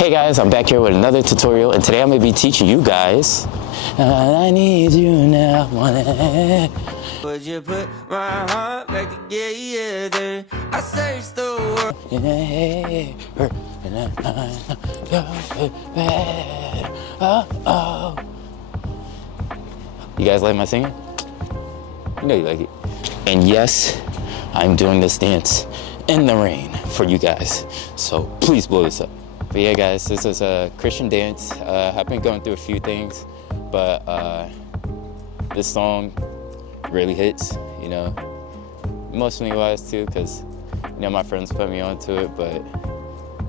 Hey guys, I'm back here with another tutorial, and today I'm going to be teaching you guys I need you now. Would you put my heart back together? I searched the world. You guys like my singing? You know you like it. And yes, I'm doing this dance in the rain for you guys, so please blow this up. But yeah guys, this is a Christian dance. I've been going through a few things, but this song really hits, you know, emotionally wise too, because, you know, my friends put me onto it, but,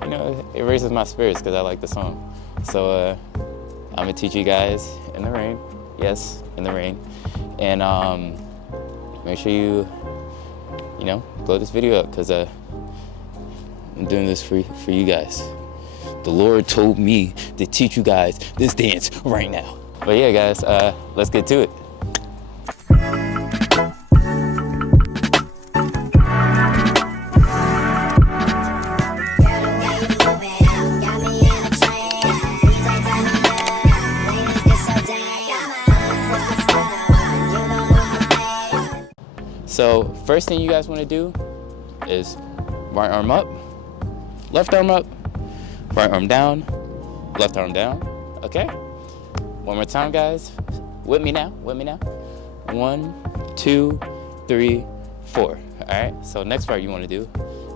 you know, it raises my spirits because I like the song. So I'm gonna teach you guys in the rain, yes, in the rain, and make sure you know, blow this video up, because I'm doing this for you guys. The Lord told me to teach you guys this dance right now. But yeah guys, let's get to it. So first thing you guys want to do is right arm up, left arm up, right arm down, left arm down. Okay? One more time, guys. With me now. 1, 2, 3, 4. All right? So next part you want to do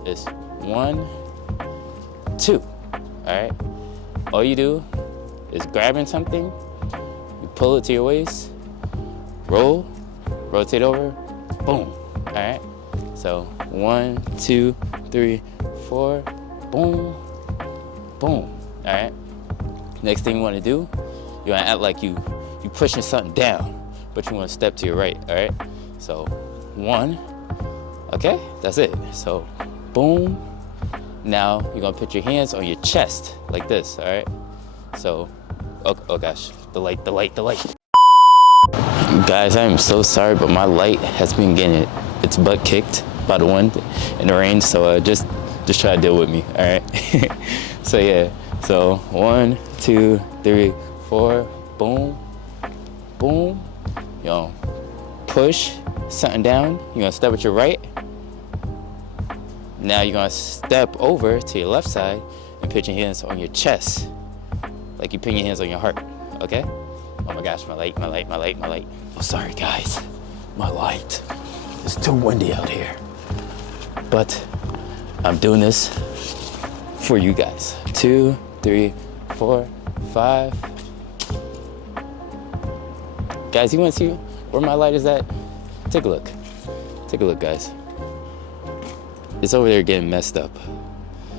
is 1, 2. All right? All you do is grabbing something, you pull it to your waist, roll, rotate over, boom. All right? So 1, 2, 3, 4, boom, boom. All right? Next thing you want to do, you want to act like you pushing something down, but you want to step to your right. All right? So 1. Okay? That's it. So boom. Now you're going to put your hands on your chest like this. All right? So oh gosh, the light. Guys, I am so sorry, but my light has been getting its butt kicked by the wind in the rain, so just try to deal with me. All right? So yeah, so 1, 2, 3, 4, boom, boom. You know, push something down. You're gonna step with your right. Now you're gonna step over to your left side and put your hands on your chest, like you put your hands on your heart. Okay? Oh my gosh, my light. Oh, sorry guys, my light. It's too windy out here. But I'm doing this for you guys. 2, 3, 4, 5. Guys, you want to see where my light is at? Take a look. Take a look, guys. It's over there getting messed up.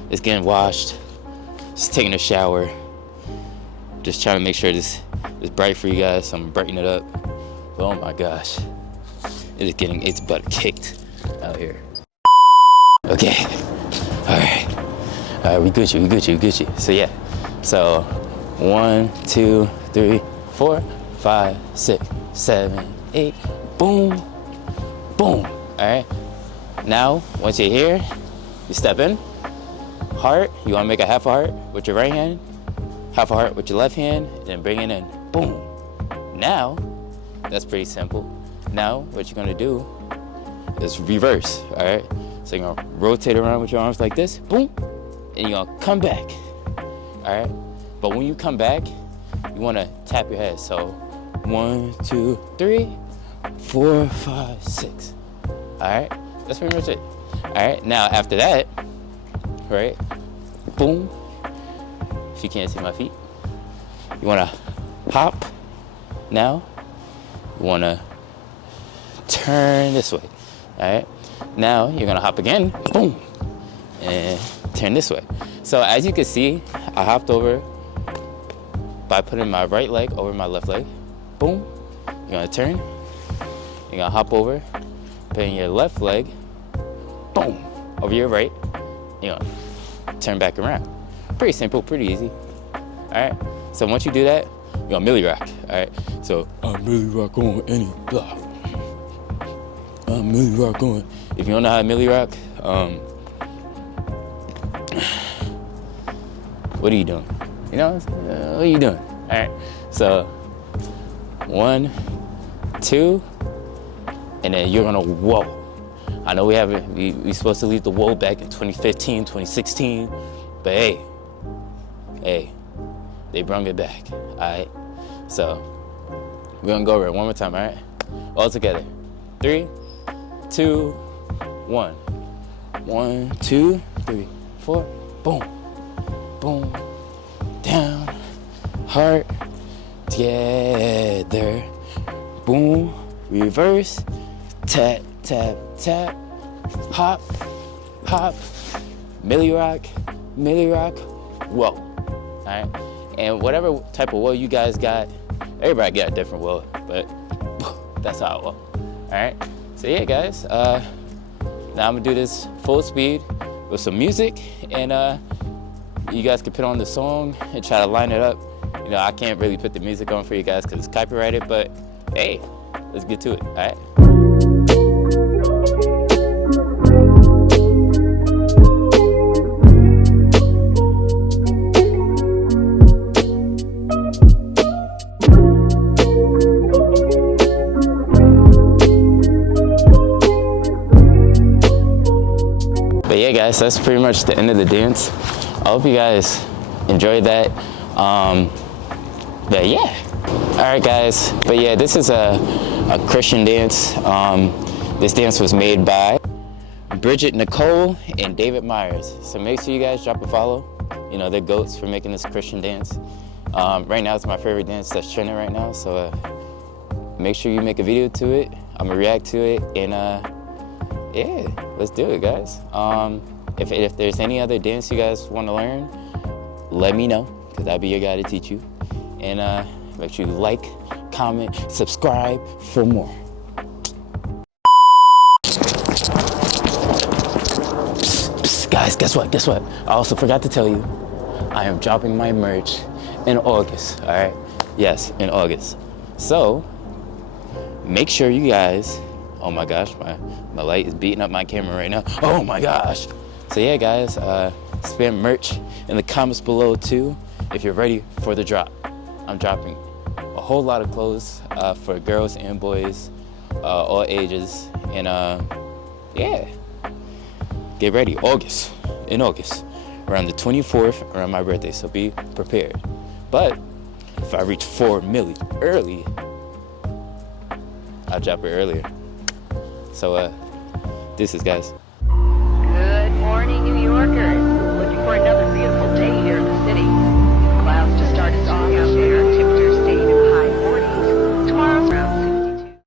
It's getting washed. It's taking a shower. Just trying to make sure this is bright for you guys, so I'm brightening it up. But oh my gosh, it is getting its butt kicked out here. Okay, all right, we Gucci. So yeah, so 1, 2, 3, 4, 5, 6, 7, 8, boom, boom. All right, now once you're here, you step in, heart. You want to make a half a heart with your right hand, half a heart with your left hand, and then bring it in, boom. Now, that's pretty simple. Now, what you're gonna do is reverse, all right? So you're gonna rotate around with your arms like this, boom, and you're gonna come back, all right? But when you come back, you wanna tap your head. So 1, 2, 3, 4, 5, 6, all right? That's pretty much it, all right? Now, after that, right, boom. If you can't see my feet, you wanna hop. Now, you wanna turn this way, all right? Now, you're gonna hop again, boom, and turn this way. So as you can see, I hopped over by putting my right leg over my left leg, boom. You're gonna turn, you're gonna hop over, putting your left leg, boom, over your right, you're gonna turn back around. Pretty simple, pretty easy. All right. So once you do that, you're gonna Millie Rock. All right. So I'm Millie Rock on any block. I'm Millie Rock on. If you don't know how to Millie Rock, what are you doing? You know, what are you doing? All right, so 1, 2, and then you're gonna whoa. I know we supposed to leave the whoa back in 2015, 2016, but hey, they brought it back, all right? So we're gonna go over it one more time, all right? All together. 3, 2, 1. 1, 2, 3, 4. Boom, boom, down, heart, together. Boom, reverse, tap, tap, tap, hop, hop, Millie rock, whoa. All right, and whatever type of whoa you guys got, everybody got a different whoa, but that's how it whoa. All right, so yeah, guys. Now I'm gonna do this full speed with some music, and you guys can put on the song and try to line it up. You know, I can't really put the music on for you guys because it's copyrighted, but hey, let's get to it, all right? But yeah, guys, that's pretty much the end of the dance. I hope you guys enjoyed that. But yeah, all right, guys. But yeah, this is a Christian dance. This dance was made by Bridget Nicole and David Myers. So make sure you guys drop a follow. You know, they're goats for making this Christian dance. Right now, it's my favorite dance that's trending right now. So make sure you make a video to it. I'm gonna react to it, and yeah, let's do it, guys. If there's any other dance you guys want to learn, let me know, because I'll be your guy to teach you. And make sure you like, comment, subscribe for more. Psst, guys, guess what? I also forgot to tell you, I am dropping my merch in August, all right? Yes, in August. So make sure you guys, oh my gosh, my light is beating up my camera right now. Oh my gosh. So yeah, guys, spam merch in the comments below too if you're ready for the drop. I'm dropping a whole lot of clothes for girls and boys, all ages, and yeah, get ready. In August, around the 24th, around my birthday, so be prepared. But if I reach 4 million early, I'll drop it earlier. So this is, guys. Good morning, New Yorkers. Looking for another beautiful day here